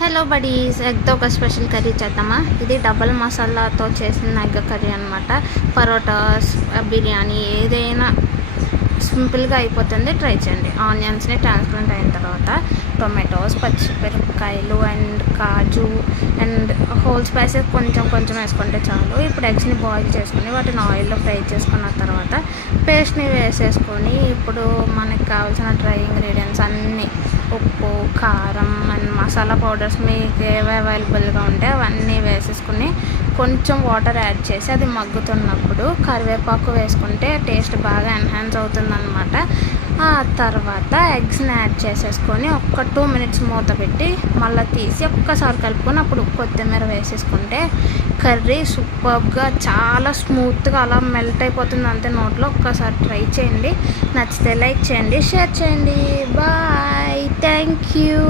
Hello buddies, ఎగ్తో ఒక special curry చేద్దామా. ఇది డబల్ మసాలాతో చేసిన ఎగ్ కర్రీ అనమాట. పరోటాస్, బిర్యానీ ఏదైనా సింపుల్గా అయిపోతుంది. ట్రై చేయండి. ఆనియన్స్ని ట్రాన్స్పరెంట్ అయిన తర్వాత టొమాటోస్, పచ్చిమిరపకాయలు and kaju and whole spices కొంచెం కొంచెం వేసుకుంటే చాలు. ఇప్పుడు ఎగ్స్ని బాయిల్ చేసుకొని వాటిని ఆయిల్లో ఫ్రై చేసుకున్న తర్వాత పేస్ట్ని వేసేసుకొని ఇప్పుడు మనకి కావాల్సిన డ్రై ఇంగ్రీడియంట్స్ అన్నీ ఉప్పు, కారం అండ్ మసాలా పౌడర్స్ మీకు ఏవి అవైలబుల్గా ఉంటే అవన్నీ వేసేసుకుని కొంచెం వాటర్ యాడ్ చేసి అది మగ్గుతున్నప్పుడు కరివేపాకు వేసుకుంటే టేస్ట్ బాగా ఎన్హాన్స్ అవుతుందన్నమాట. ఆ తర్వాత ఎగ్స్ని యాడ్ చేసేసుకొని ఒక 2 minutes మూత పెట్టి మళ్ళీ తీసి ఒక్కసారి కలుపుకొని అప్పుడు కొత్తిమీర వేసేసుకుంటే కర్రీ సూపర్గా చాలా స్మూత్గా అలా మెల్ట్ అయిపోతుంది అంతే నోట్లో. ఒక్కసారి ట్రై చేయండి. నచ్చితే లైక్ చేయండి, షేర్ చేయండి. Bye, thank you.